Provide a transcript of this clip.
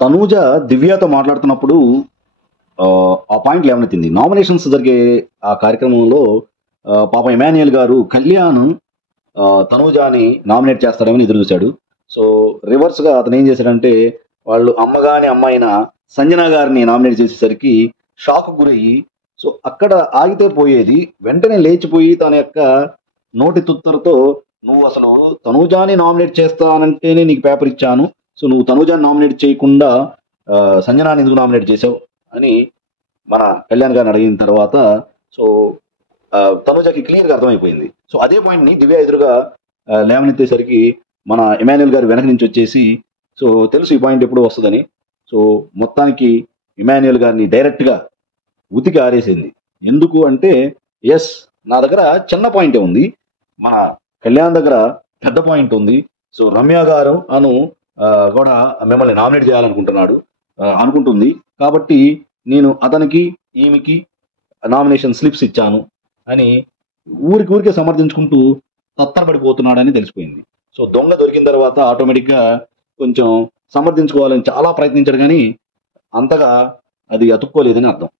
తనూజ దివ్యతో మాట్లాడుతున్నప్పుడు ఆ point లేవనెత్తింది. Nominations జరిగే ఆ కార్యక్రమంలో పాపం ఇమాన్యుయల్ గారు కళ్యాణ్ తనూజాని నామినేట్ చేస్తాడని ఎదురు చూశాడు. సో రివర్స్గా అతను ఏం చేశాడంటే వాళ్ళు అమ్మగాని అమ్మాయిన సంజన గారిని నామినేట్ చేసేసరికి షాక్ గురయ్యి సో అక్కడ ఆగితే పోయేది వెంటనే లేచిపోయి తన యొక్క నోటి తుత్తరతో నువ్వు అసలు తనూజాని నామినేట్ చేస్తానంటేనే నీకు పేపర్ ఇచ్చాను, సో నువ్వు తనూజాని నామినేట్ చేయకుండా సంజనాని ఎందుకు నామినేట్ చేసావు అని మన కళ్యాణ్ గారిని అడిగిన తర్వాత సో తనూజకి క్లియర్గా అర్థమైపోయింది. సో అదే పాయింట్ని దివ్య ఎదురుగా లేవనెత్తేసరికి మన ఇమాన్యుయల్ గారు వెనక నుంచి వచ్చేసి సో తెలుసు ఈ పాయింట్ ఎప్పుడు వస్తుందని, సో మొత్తానికి ఇమాన్యుయల్ గారిని డైరెక్ట్గా ఉతికి ఆరేసింది. ఎందుకు అంటే ఎస్ నా దగ్గర చిన్న పాయింటే ఉంది, మన కళ్యాణ్ దగ్గర పెద్ద పాయింట్ ఉంది. సో రమ్య గారు కూడా మిమ్మల్ని నామినేట్ చేయాలనుకుంటున్నాడు అనుకుంటుంది, కాబట్టి నేను అతనికి ఈమెకి నామినేషన్ స్లిప్స్ ఇచ్చాను అని ఊరికే సమర్థించుకుంటూ తత్తరపడిపోతున్నాడని తెలిసిపోయింది. సో దొంగ దొరికిన తర్వాత ఆటోమేటిక్గా కొంచెం సమర్థించుకోవాలని చాలా ప్రయత్నించాడు, కానీ అంతగా అది అతుక్కోలేదని అర్థం.